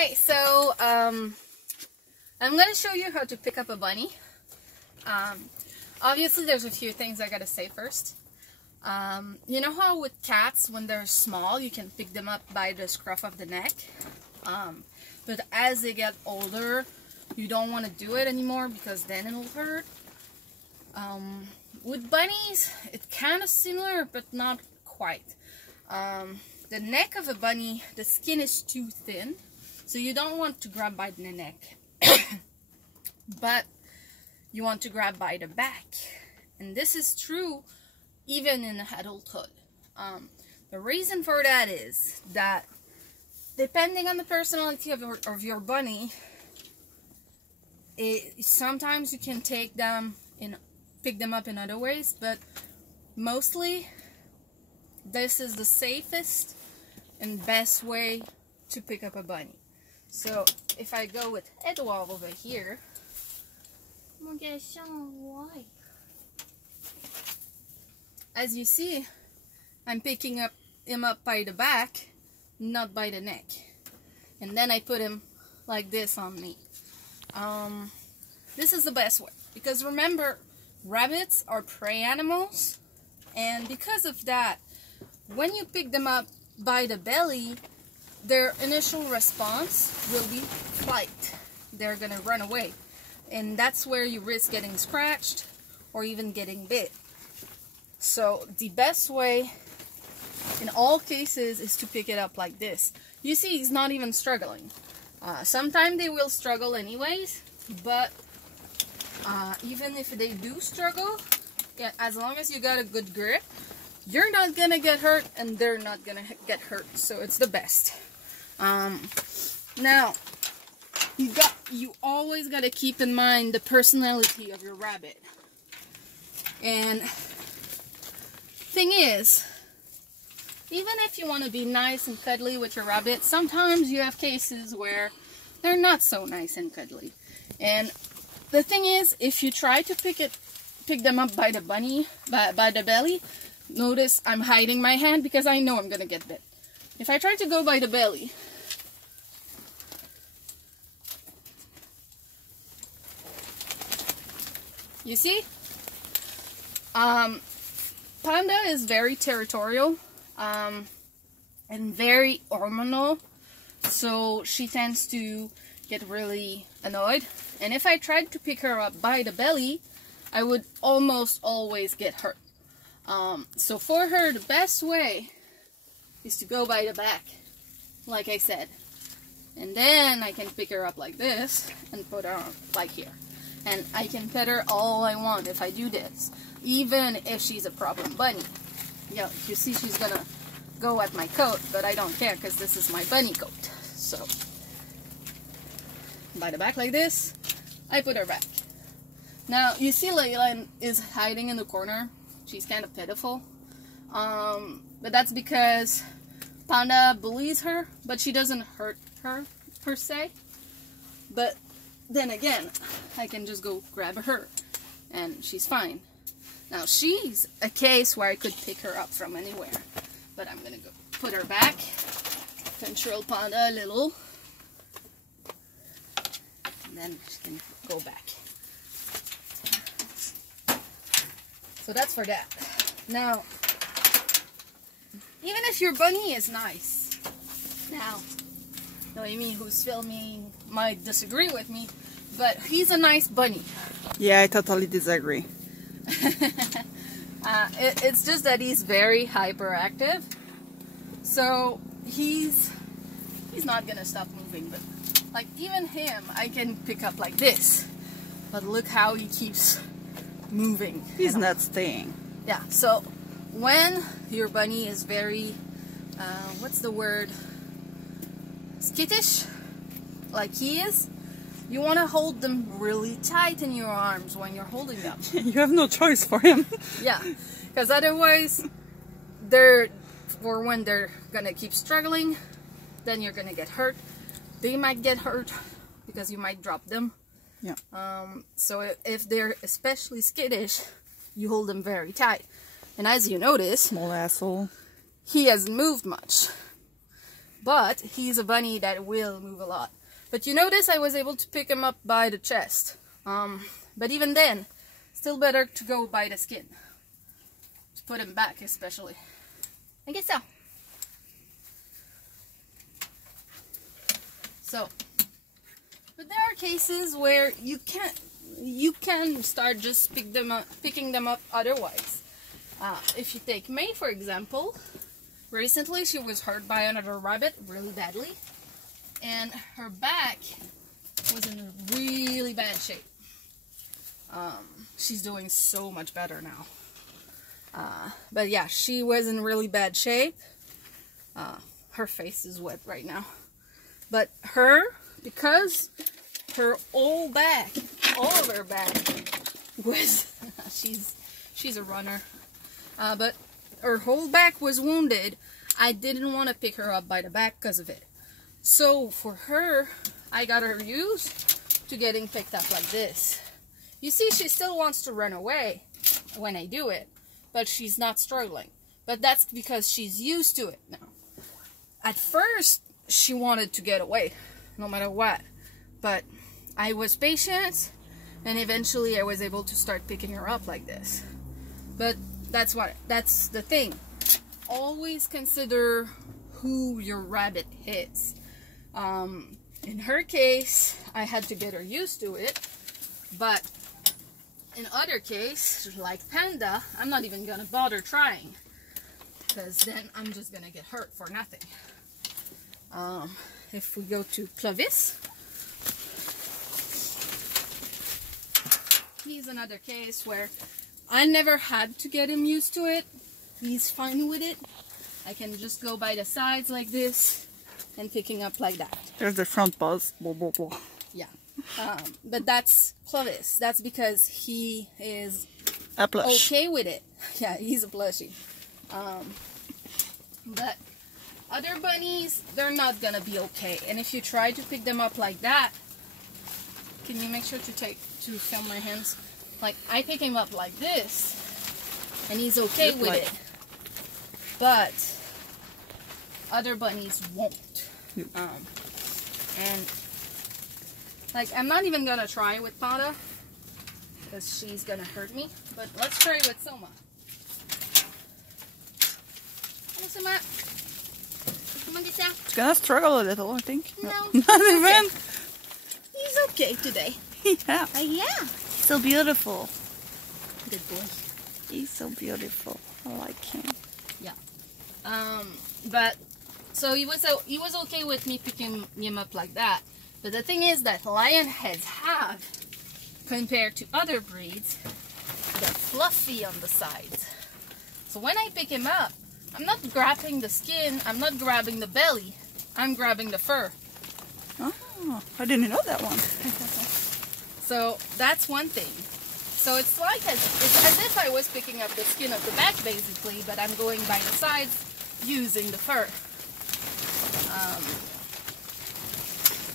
Okay, so I'm going to show you how to pick up a bunny. Obviously, there's a few things I got to say first. You know how with cats, when they're small, you can pick them up by the scruff of the neck? But as they get older, you don't want to do it anymore because then it'll hurt. With bunnies, it's kind of similar, but not quite. The neck of a bunny, the skin is too thin, so you don't want to grab by the neck. But you want to grab by the back. And this is true even in adulthood. The reason for that is that depending on the personality of your bunny, sometimes you can pick them up in other ways, but mostly this is the safest and best way to pick up a bunny. So if I go with Edouard over here, as you see, I'm picking him up by the back, not by the neck. And then I put him like this on me. This is the best way, because remember, rabbits are prey animals, and because of that, when you pick them up by the belly, their initial response will be flight. They're gonna run away, and that's where you risk getting scratched or even getting bit. So the best way in all cases is to pick it up like this. You see, he's not even struggling. Sometimes they will struggle anyways, but even if they do struggle, yeah, as long as you got a good grip, you're not gonna get hurt and they're not gonna get hurt. So it's the best. Now, you always gotta keep in mind the personality of your rabbit. And thing is, even if you want to be nice and cuddly with your rabbit, sometimes you have cases where they're not so nice and cuddly. And the thing is, if you try to pick them up by the by the belly, notice I'm hiding my hand because I know I'm gonna get bit. If I try to go by the belly, you see? Panda is very territorial and very hormonal, so she tends to get really annoyed. And if I tried to pick her up by the belly, I would almost always get hurt. So for her, the best way is to go by the back, like I said. And then I can pick her up like this and put her on like here. And I can pet her all I want if I do this, even if she's a problem bunny. Yeah, you see she's gonna go at my coat, but I don't care because this is my bunny coat. So, by the back like this, I put her back. Now, you see Layla is hiding in the corner. She's kind of pitiful. But that's because Panda bullies her, but she doesn't hurt her per se. But then again, I can just go grab her and she's fine. Now, she's a case where I could pick her up from anywhere. But I'm gonna go put her back, control Panda a little, and then she can go back. So that's for that. Now, even if your bunny is nice, now, Noemi, who's filming, might disagree with me, but he's a nice bunny. Yeah, I totally disagree. It's just that he's very hyperactive, so he's not gonna stop moving. But like even him, I can pick up like this. But look how he keeps moving. He's not staying. Yeah. So when your bunny is very, what's the word? Skittish, like he is, you want to hold them really tight in your arms when you're holding them. You have no choice for him. Yeah, because otherwise, when they're gonna keep struggling, then you're gonna get hurt. They might get hurt because you might drop them. Yeah. So if they're especially skittish, you hold them very tight. And as you notice, small asshole. He hasn't moved much. but he's a bunny that will move a lot. But you notice I was able to pick him up by the chest. But even then, still better to go by the skin. To put him back especially. I guess so. So, but there are cases where you can start just picking them up otherwise. If you take May, for example, recently she was hurt by another rabbit really badly, and her back was in really bad shape. She's doing so much better now. But yeah, she was in really bad shape. Her face is wet right now. But her, because her whole back, all of her back was, she's a runner. But her whole back was wounded. I didn't want to pick her up by the back because of it. So for her, I got her used to getting picked up like this. You see, she still wants to run away when I do it, but she's not struggling. But that's because she's used to it now. At first, she wanted to get away, no matter what. But I was patient, and eventually I was able to start picking her up like this. But that's the thing. Always consider who your rabbit is. In her case, I had to get her used to it. But in other cases, like Panda, I'm not even gonna bother trying, because then I'm just gonna get hurt for nothing. If we go to Clovis, he's another case where I never had to get him used to it. He's fine with it. I can just go by the sides like this and picking up like that. There's the front paws. Blah, blah, blah. Yeah. But that's Clovis. That's because he is A plush. okay with it. Yeah, he's a plushie. But other bunnies, they're not gonna be okay. And if you try to pick them up like that, can you make sure to film my hands? Like, I pick him up like this, and he's okay with it. But other bunnies won't. And like, I'm not even gonna try with Panda, because she's gonna hurt me. But let's try with Soma. Come on, Soma. Come on, get down. It's gonna struggle a little, I think. No. Not even. He's okay today. Yeah. Yeah. So beautiful. Good boy. He's so beautiful. I like him. Yeah. But so he was okay with me picking him up like that. But the thing is that lion heads have, compared to other breeds, they're fluffy on the sides. So when I pick him up, I'm not grabbing the skin, I'm not grabbing the belly, I'm grabbing the fur. Oh, I didn't know that one. So that's one thing. So it's like it's as if I was picking up the skin of the back basically, but I'm going by the sides using the fur.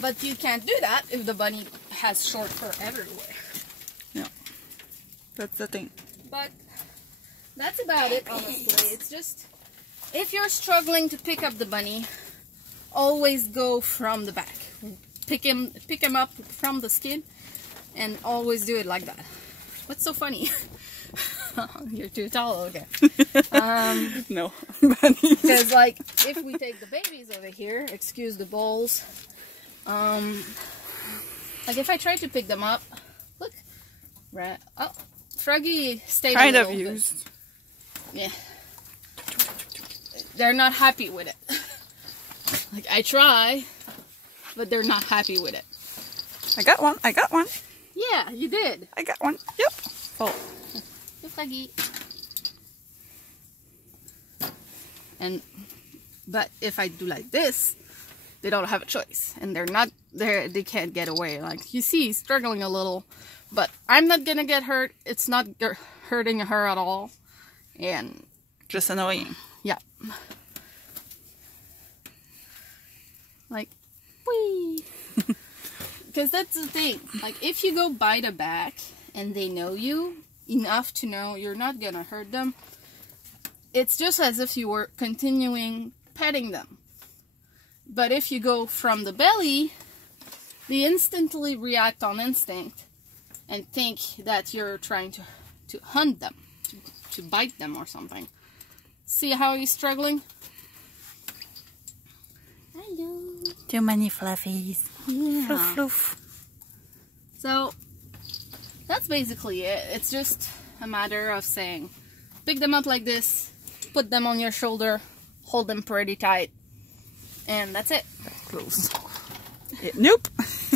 But you can't do that if the bunny has short fur everywhere. No, that's the thing. But that's about it, honestly. It's just, if you're struggling to pick up the bunny, always go from the back. Pick him up from the skin, and always do it like that. What's so funny? You're too tall, okay. No. Because, like, if we take the babies over here, excuse the balls. Like, if I try to pick them up, look, right? Oh, Froggy stayed Kind a of little used. bit. Yeah. They're not happy with it. Like, I try, but they're not happy with it. I got one. I got one. Yeah, you did. I got one. Yep. Oh. Hey, Froggy. But if I do like this, they don't have a choice, and they can't get away. Like, you see, he's struggling a little, but I'm not gonna get hurt. It's not hurting her at all, and Just annoying. yeah, like, whee. Because that's the thing. Like, if you go by the back and they know you enough to know you're not gonna hurt them, it's just as if you were continuing petting them. But if you go from the belly, they instantly react on instinct and think that you're trying to hunt them, to bite them or something. See how he's struggling? Hello. Too many fluffies. Yeah. Floof, floof. So that's basically it. It's just a matter of saying, pick them up like this, put them on your shoulder, hold them pretty tight, and that's it. Close. Nope.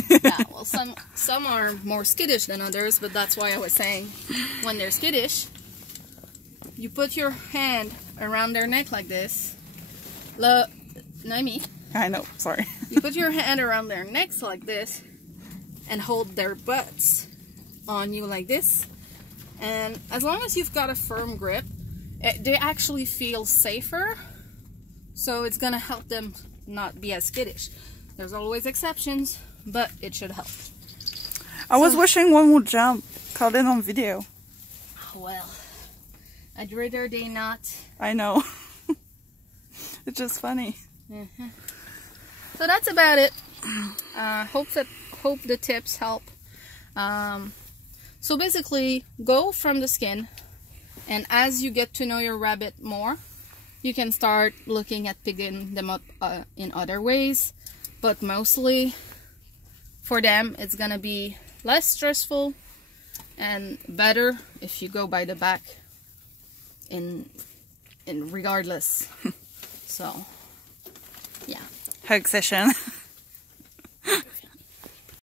Yeah, well, some are more skittish than others, but that's why I was saying when they're skittish, you put your hand around their neck like this. Naomi. I know, sorry. You put your hand around their necks like this and hold their butts on you like this. And as long as you've got a firm grip, they actually feel safer. So it's going to help them not be as skittish. There's always exceptions, but it should help. I was wishing one would jump. Caught it on video. Well, I'd rather they not. I know. It's just funny. Mm-hmm. So that's about it. Hope the tips help. So basically, go from the skin, and as you get to know your rabbit more, you can start looking at picking them up in other ways. But mostly, for them, it's gonna be less stressful and better if you go by the back. In regardless. So, yeah. Hug session.